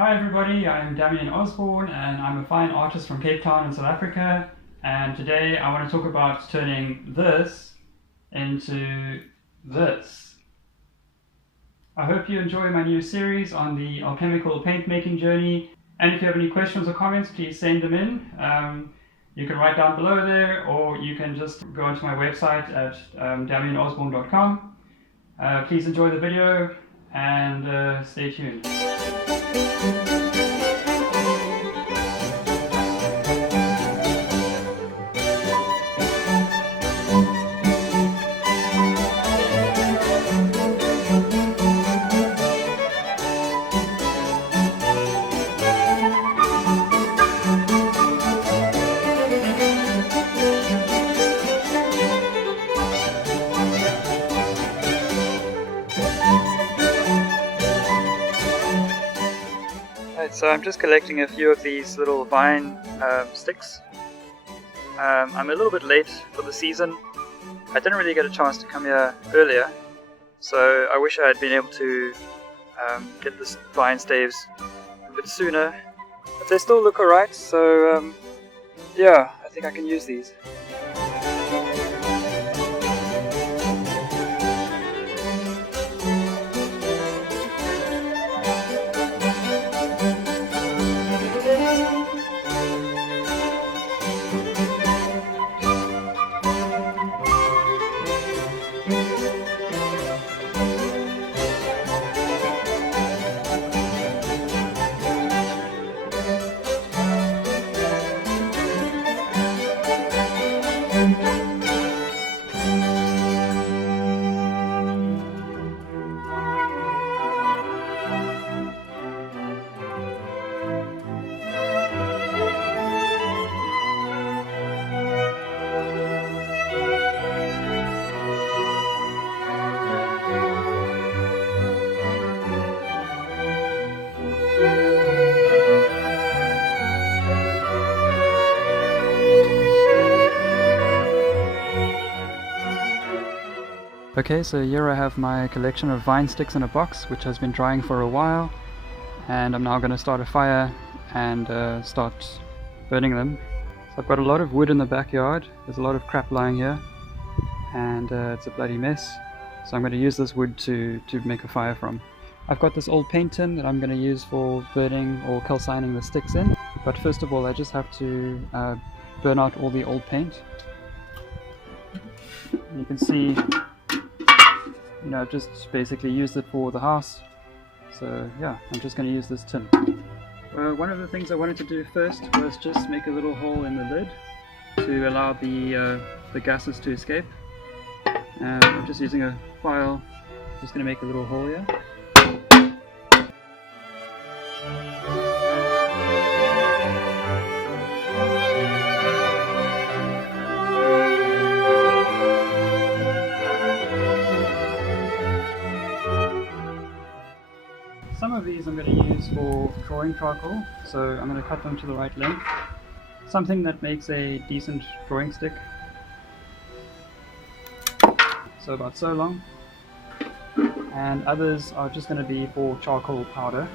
Hi everybody, I'm Damian Osborne and I'm a fine artist from Cape Town in South Africa, and today I want to talk about turning this into this. I hope you enjoy my new series on the alchemical paint making journey, and if you have any questions or comments, please send them in. You can write down below there, or you can just go onto my website at damianosborne.com. Please enjoy the video and stay tuned. So I'm just collecting a few of these little vine sticks. I'm a little bit late for the season. I didn't really get a chance to come here earlier, so I wish I had been able to get the vine staves a bit sooner. But they still look alright, so yeah, I think I can use these. Okay, so here I have my collection of vine sticks in a box, which has been drying for a while, and I'm now going to start a fire and start burning them. So I've got a lot of wood in the backyard. There's a lot of crap lying here, and it's a bloody mess. So I'm going to use this wood to make a fire from. I've got this old paint tin that I'm going to use for burning or calcining the sticks in. But first of all, I just have to burn out all the old paint. You can see, I've just basically used it for the house. So yeah, I'm just going to use this tin. One of the things I wanted to do first was just make a little hole in the lid to allow the gases to escape. And I'm just using a file, just going to make a little hole here. Some of these I'm going to use for drawing charcoal, so I'm going to cut them to the right length. Something that makes a decent drawing stick. So about so long. And others are just going to be for charcoal powder,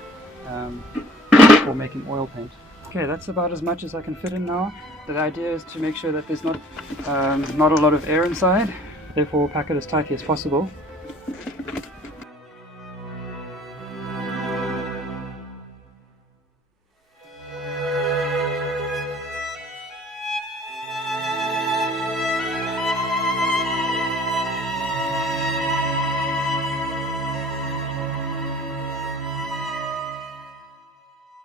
for making oil paint. Okay, that's about as much as I can fit in now. The idea is to make sure that there's not a lot of air inside, therefore pack it as tightly as possible.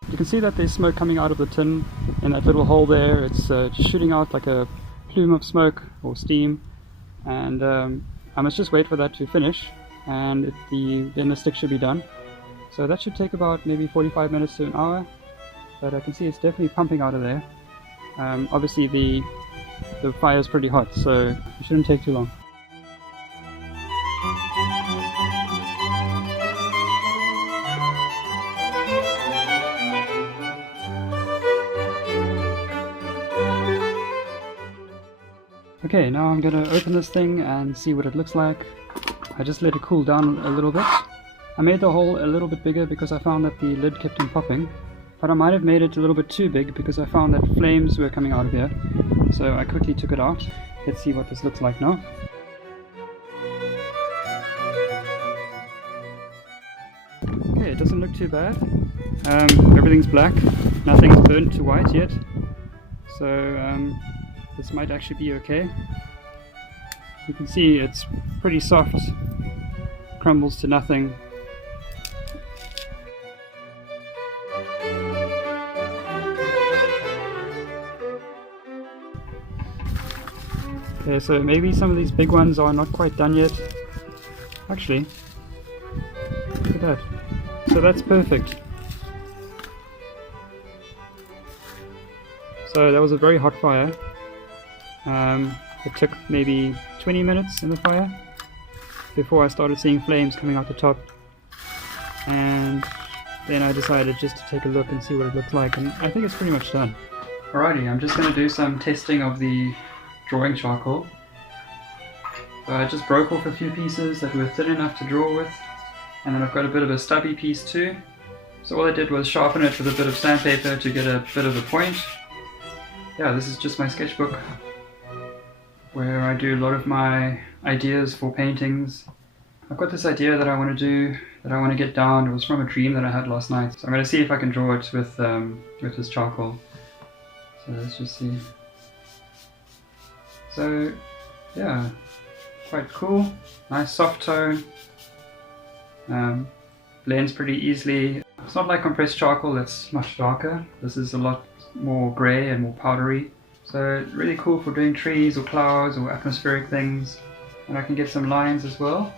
You can see that there's smoke coming out of the tin in that little hole there. It's just shooting out like a plume of smoke or steam, and I must just wait for that to finish, and then the stick should be done. So that should take about maybe 45 minutes to an hour, but I can see it's definitely pumping out of there. Obviously the fire is pretty hot, so it shouldn't take too long. Okay, now I'm going to open this thing and see what it looks like. I just let it cool down a little bit. I made the hole a little bit bigger because I found that the lid kept on popping, but I might have made it a little bit too big because I found that flames were coming out of here, so I quickly took it out. Let's see what this looks like now. Okay, it doesn't look too bad. Everything's black, nothing's burnt to white yet, so this might actually be okay. You can see it's pretty soft, crumbles to nothing. Okay, so maybe some of these big ones are not quite done yet. Actually, look at that. So that's perfect. So that was a very hot fire. It took maybe 20 minutes in the fire before I started seeing flames coming out the top. And then I decided just to take a look and see what it looks like, and I think it's pretty much done. Alrighty, I'm just going to do some testing of the drawing charcoal. So I just broke off a few pieces that were thin enough to draw with, and then I've got a bit of a stubby piece too. So all I did was sharpen it with a bit of sandpaper to get a bit of a point. Yeah, this is just my sketchbook where I do a lot of my ideas for paintings. I've got this idea that I want to do, that I want to get down. It was from a dream that I had last night, so I'm going to see if I can draw it with this charcoal. So let's just see. So yeah, quite cool, nice soft tone, blends pretty easily. It's not like compressed charcoal that's much darker. This is a lot more grey and more powdery. So really cool for doing trees or clouds or atmospheric things. And I can get some lines as well.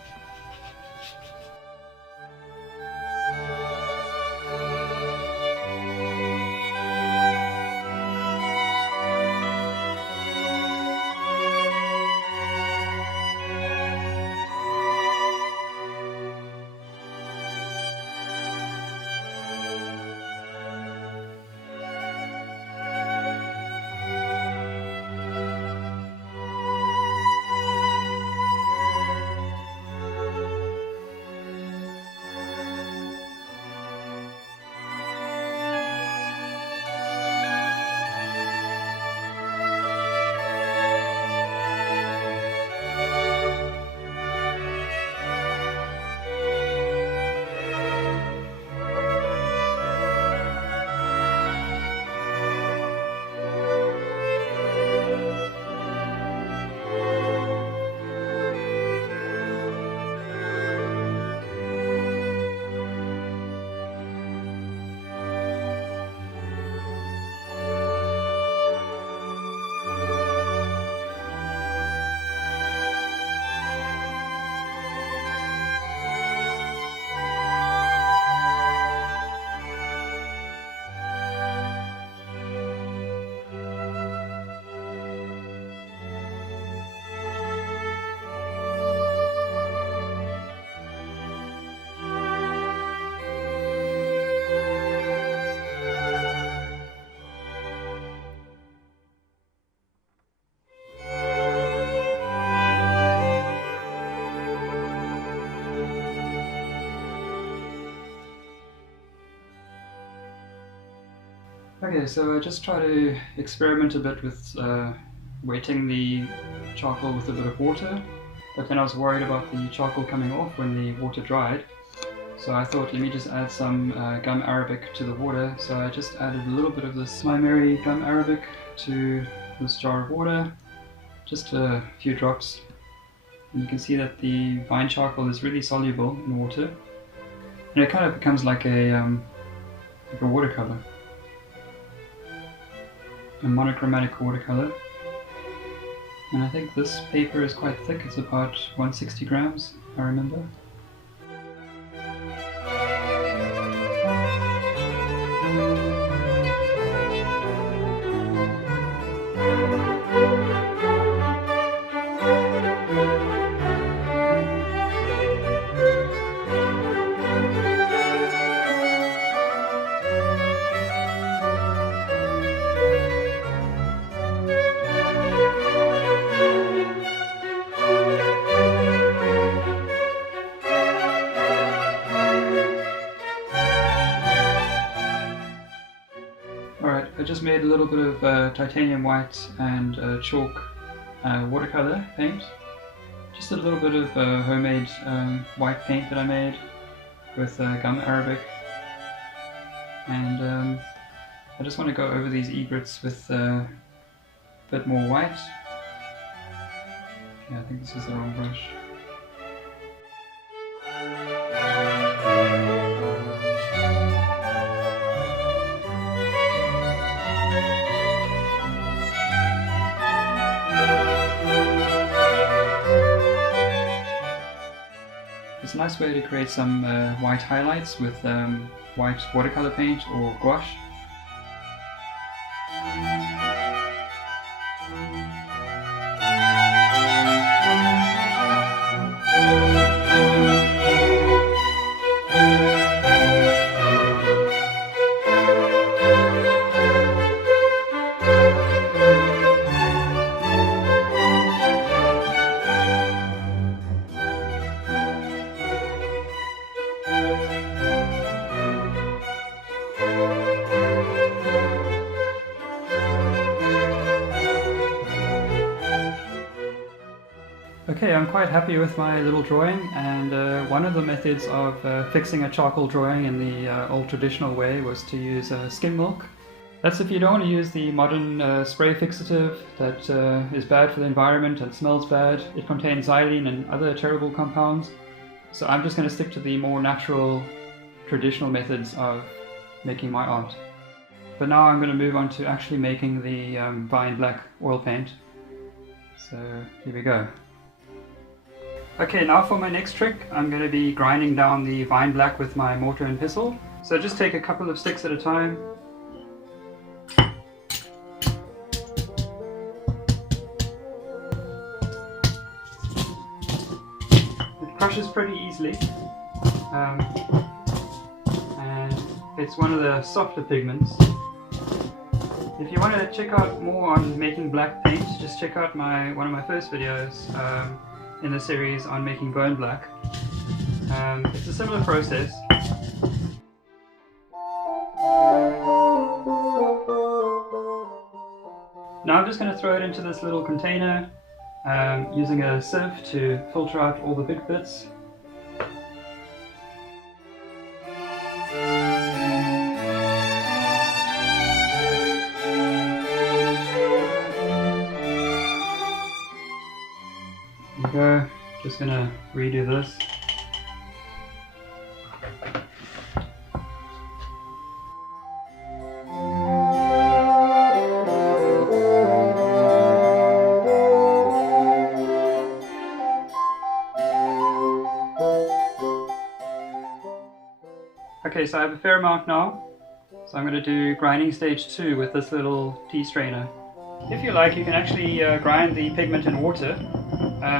Okay, so I just try to experiment a bit with wetting the charcoal with a bit of water, but then I was worried about the charcoal coming off when the water dried. So I thought, let me just add some gum arabic to the water. So I just added a little bit of this My Mary gum arabic to this jar of water, just a few drops. And you can see that the vine charcoal is really soluble in water, and it kind of becomes like a watercolor. A monochromatic watercolor. And I think this paper is quite thick, it's about 160 grams, if I remember. I just made a little bit of titanium white and chalk watercolor paint. Just a little bit of homemade white paint that I made with gum arabic. And I just want to go over these egrets with a bit more white. Yeah, I think this is the wrong brush. It's a nice way to create some white highlights with white watercolor paint or gouache. Okay, I'm quite happy with my little drawing, and one of the methods of fixing a charcoal drawing in the old traditional way was to use skim milk. That's if you don't want to use the modern spray fixative that is bad for the environment and smells bad. It contains xylene and other terrible compounds. So I'm just going to stick to the more natural, traditional methods of making my art. But now I'm going to move on to actually making the vine black oil paint. So here we go. Okay, now for my next trick, I'm going to be grinding down the vine black with my mortar and pestle. So just take a couple of sticks at a time. It crushes pretty easily, and it's one of the softer pigments. If you want to check out more on making black paint, just check out one of my first videos in the series on making bone black. It's a similar process. Now I'm just going to throw it into this little container using a sieve to filter out all the big bits. Go. Just gonna redo this. Okay, so I have a fair amount now. So I'm going to do grinding stage 2 with this little tea strainer. If you like, you can actually grind the pigment in water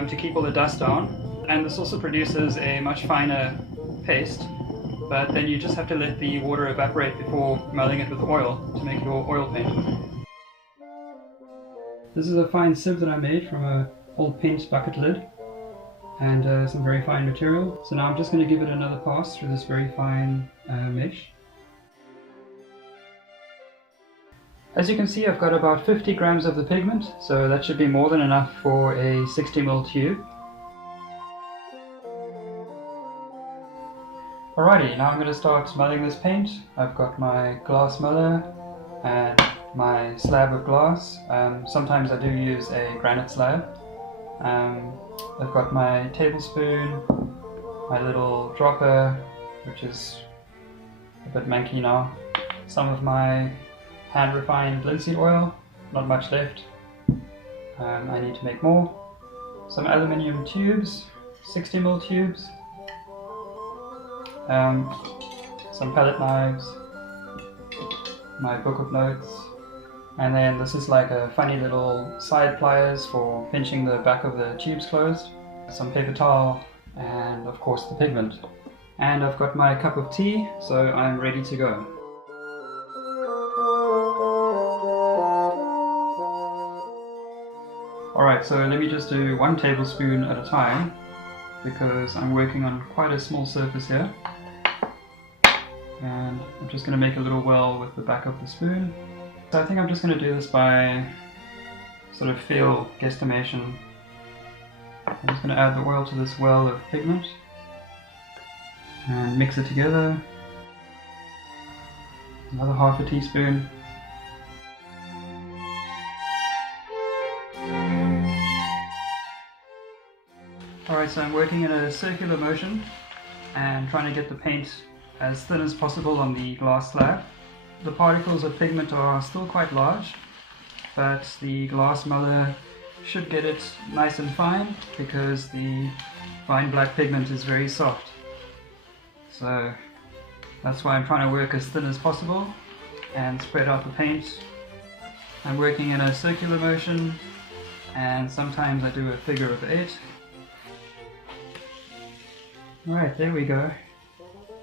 to keep all the dust down, and this also produces a much finer paste, but then you just have to let the water evaporate before melting it with oil to make your oil paint. This is a fine sieve that I made from an old paint bucket lid and some very fine material. So now I'm just going to give it another pass through this very fine mesh. As you can see, I've got about 50 grams of the pigment, so that should be more than enough for a 60ml tube. Alrighty, now I'm going to start smelling this paint. I've got my glass muller and my slab of glass. Sometimes I do use a granite slab. I've got my tablespoon, my little dropper, which is a bit manky now, some of my hand refined linseed oil, not much left. I need to make more. Some aluminium tubes, 60ml tubes. Some palette knives, my book of notes, and then this is like a funny little side pliers for pinching the back of the tubes closed, some paper towel, and of course the pigment. And I've got my cup of tea, so I'm ready to go. Alright, so let me just do 1 tablespoon at a time, because I'm working on quite a small surface here. And I'm just going to make a little well with the back of the spoon. So I think I'm just going to do this by sort of feel guesstimation. I'm just going to add the oil to this well of pigment and mix it together. Another half a teaspoon. Alright, so I'm working in a circular motion and trying to get the paint as thin as possible on the glass slab. The particles of pigment are still quite large, but the glass muller should get it nice and fine because the fine black pigment is very soft. So that's why I'm trying to work as thin as possible and spread out the paint. I'm working in a circular motion and sometimes I do a figure of 8. Alright, there we go.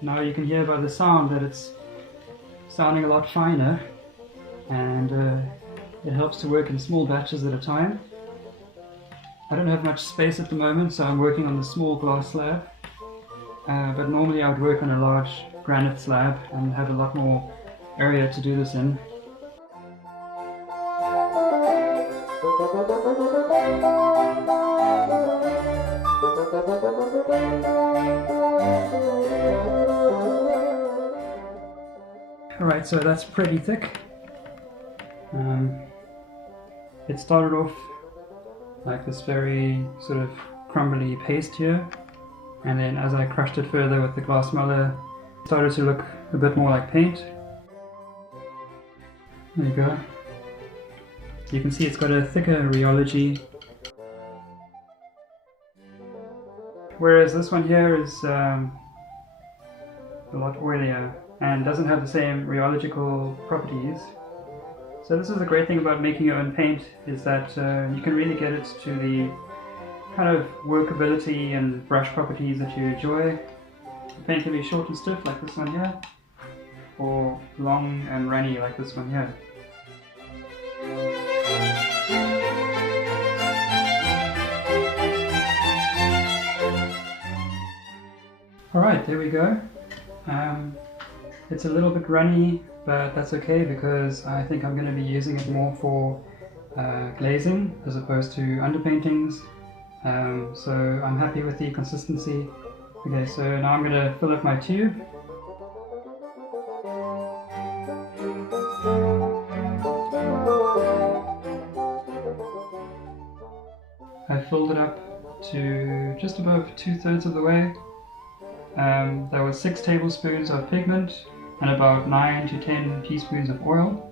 Now you can hear by the sound that it's sounding a lot finer, and it helps to work in small batches at a time. I don't have much space at the moment, so I'm working on the small glass slab, but normally I would work on a large granite slab and have a lot more area to do this in. Alright, so that's pretty thick. It started off like this very sort of crumbly paste here, and then as I crushed it further with the glass muller, it started to look a bit more like paint. There you go. You can see it's got a thicker rheology, whereas this one here is a lot oilier and doesn't have the same rheological properties. So this is the great thing about making your own paint, is that you can really get it to the kind of workability and brush properties that you enjoy. The paint can be short and stiff like this one here, or long and runny like this one here. Alright, there we go. It's a little bit runny, but that's okay because I think I'm going to be using it more for glazing as opposed to underpaintings. So I'm happy with the consistency. Okay, so now I'm going to fill up my tube. I filled it up to just above 2/3 of the way. There was 6 tablespoons of pigment and about 9 to 10 teaspoons of oil.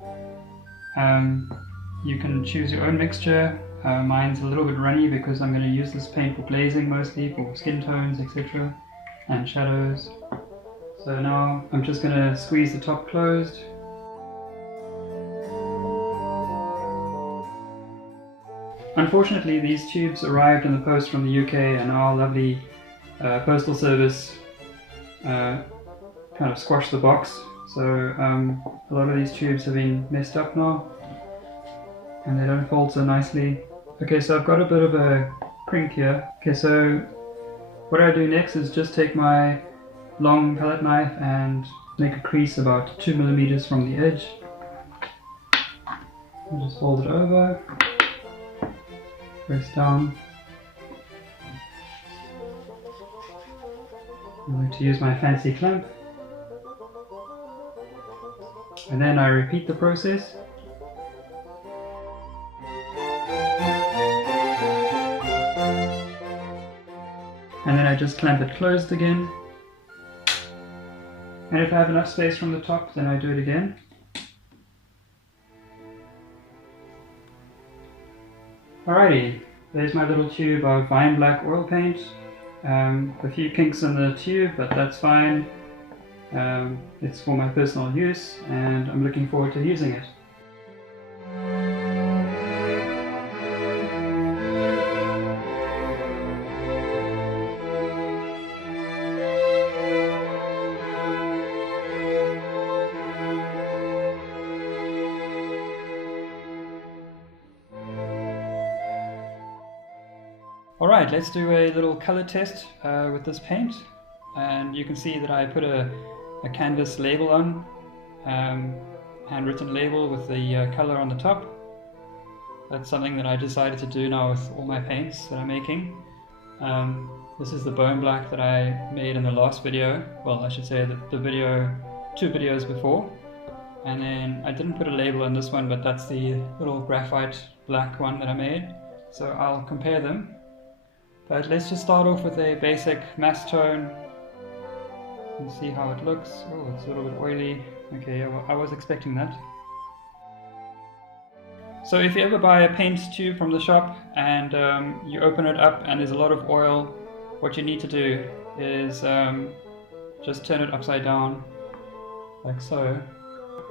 You can choose your own mixture. Mine's a little bit runny because I'm going to use this paint for glazing mostly, for skin tones, etc. and shadows. So now I'm just going to squeeze the top closed. Unfortunately, these tubes arrived in the post from the UK, and our lovely postal service kind of squashed the box. So a lot of these tubes have been messed up now, and they don't fold so nicely. Okay, so I've got a bit of a crink here. Okay, so what I do next is just take my long palette knife and make a crease about 2 millimeters from the edge. I'll just fold it over, press down. I'm going to use my fancy clamp, and then I repeat the process. And then I just clamp it closed again. And if I have enough space from the top, then I do it again. Alrighty, there's my little tube of vine black oil paint. A few kinks in the tube, but that's fine. It's for my personal use, and I'm looking forward to using it. Alright, let's do a little color test with this paint, and you can see that I put a canvas label on. handwritten label with the color on the top. That's something that I decided to do now with all my paints that I'm making. This is the bone black that I made in the last video. Well, I should say that the video, 2 videos before. And then I didn't put a label on this one, but that's the little graphite black one that I made. So I'll compare them. But let's just start off with a basic mass tone and see how it looks. Oh, it's a little bit oily. Okay, I was expecting that. So if you ever buy a paint tube from the shop and you open it up and there's a lot of oil, what you need to do is just turn it upside down, like so.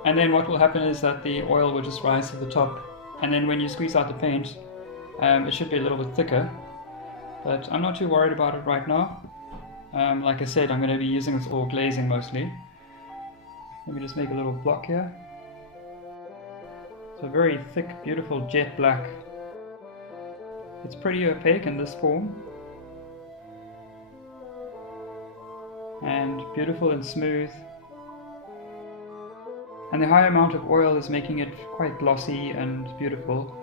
And then what will happen is that the oil will just rise to the top, and then when you squeeze out the paint, it should be a little bit thicker. But I'm not too worried about it right now. Like I said, I'm going to be using this all glazing mostly. Let me just make a little block here. It's a very thick, beautiful jet black. It's pretty opaque in this form. And beautiful and smooth. And the high amount of oil is making it quite glossy and beautiful.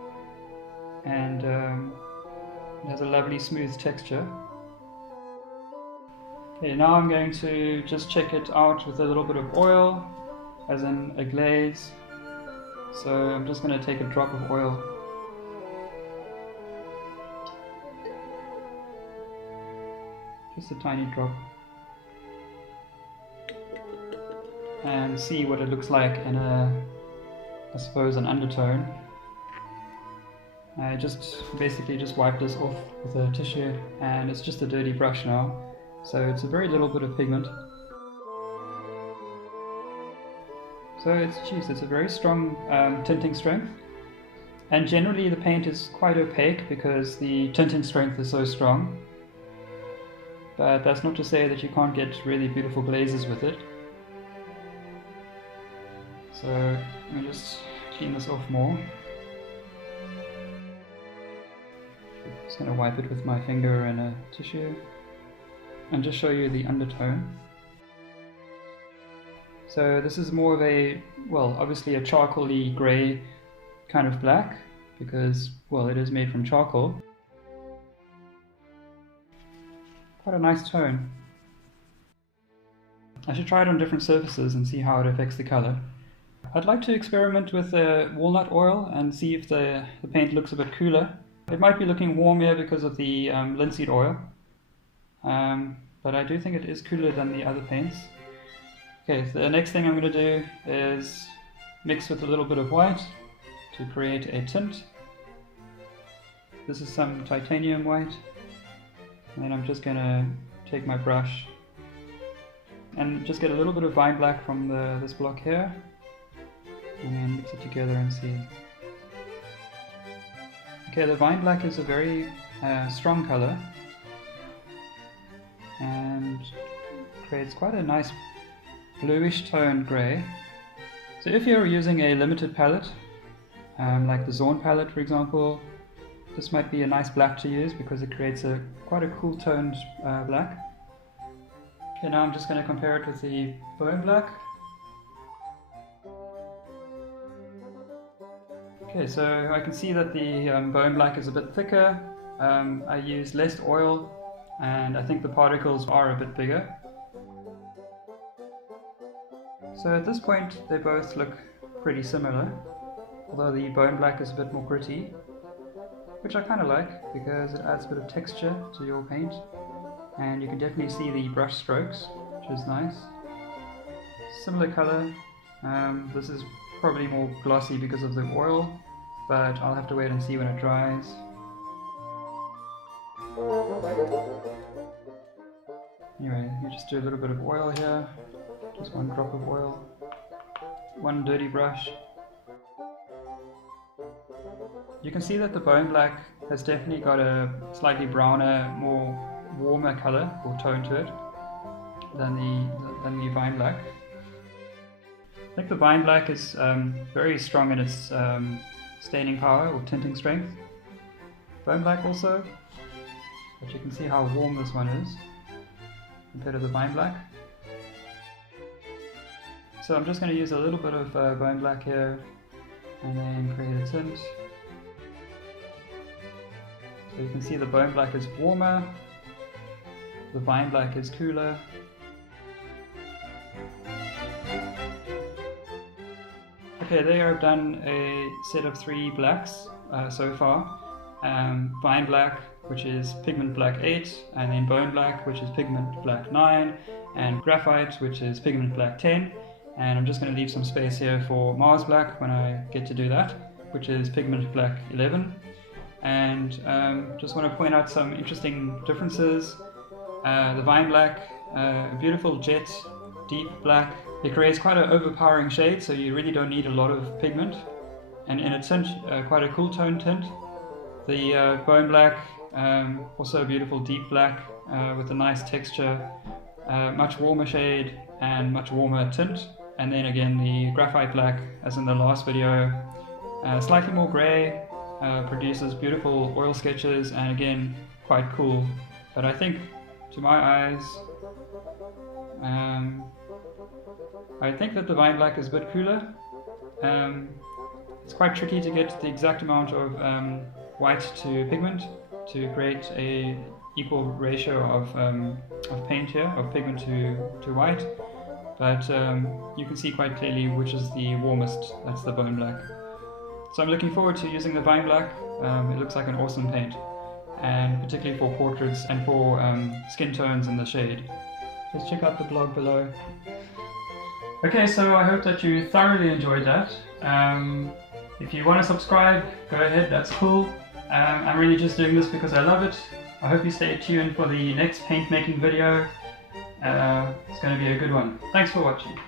And it has a lovely smooth texture. Okay, now I'm going to just check it out with a little bit of oil, as in a glaze. So I'm just going to take a drop of oil. Just a tiny drop. And see what it looks like in I suppose an undertone. I just basically just wipe this off with a tissue, and it's just a dirty brush now. So it's a very little bit of pigment. So it's a very strong tinting strength. And generally the paint is quite opaque because the tinting strength is so strong. But that's not to say that you can't get really beautiful glazes with it. So let me just clean this off more. Just going to wipe it with my finger and a tissue and just show you the undertone. So this is more of a, well, obviously a charcoal-y grey kind of black because, well, it is made from charcoal. Quite a nice tone. I should try it on different surfaces and see how it affects the color. I'd like to experiment with walnut oil and see if the paint looks a bit cooler. It might be looking warm here because of the linseed oil, but I do think it is cooler than the other paints. Okay, so the next thing I'm going to do is mix with a little bit of white to create a tint. This is some titanium white, and then I'm just going to take my brush and just get a little bit of vine black from this block here. And then mix it together and see. Okay, the vine black is a very strong color and creates quite a nice bluish toned grey. So if you're using a limited palette, like the Zorn palette for example, this might be a nice black to use because it creates quite a cool toned black. Okay, now I'm just going to compare it with the bone black. Okay, so I can see that the bone black is a bit thicker. I use less oil and I think the particles are a bit bigger. So at this point they both look pretty similar, although the bone black is a bit more gritty, which I kind of like because it adds a bit of texture to your paint, and you can definitely see the brush strokes, which is nice. Similar color. This is probably more glossy because of the oil, but I'll have to wait and see when it dries. Anyway, you just do a little bit of oil here, just one drop of oil, one dirty brush. You can see that the bone black has definitely got a slightly browner, more warmer color or tone to it than the vine black. I think the vine black is very strong in its staining power or tinting strength. Bone black also, but you can see how warm this one is compared to the vine black. So I'm just going to use a little bit of bone black here and then create a tint. So you can see the bone black is warmer, the vine black is cooler. Okay, there I've done a set of 3 blacks so far. Vine black, which is pigment black 8, and then bone black, which is pigment black 9, and graphite, which is pigment black 10. And I'm just going to leave some space here for Mars black when I get to do that, which is pigment black 11. And just want to point out some interesting differences. The vine black, a beautiful jet, deep black. It creates quite an overpowering shade, so you really don't need a lot of pigment. And in a tint, quite a cool tone tint. The bone black, also a beautiful deep black with a nice texture, much warmer shade and much warmer tint. And then again the graphite black, as in the last video, slightly more grey, produces beautiful oil sketches and again quite cool. But I think to my eyes, I think that the vine black is a bit cooler. It's quite tricky to get the exact amount of white to pigment to create a equal ratio of paint here, of pigment to white. But you can see quite clearly which is the warmest. That's the bone black. So I'm looking forward to using the vine black. It looks like an awesome paint, and particularly for portraits and for skin tones in the shade. Just check out the blog below. Okay, so I hope that you thoroughly enjoyed that. If you want to subscribe, go ahead, that's cool. I'm really just doing this because I love it. I hope you stay tuned for the next paint making video. It's going to be a good one. Thanks for watching.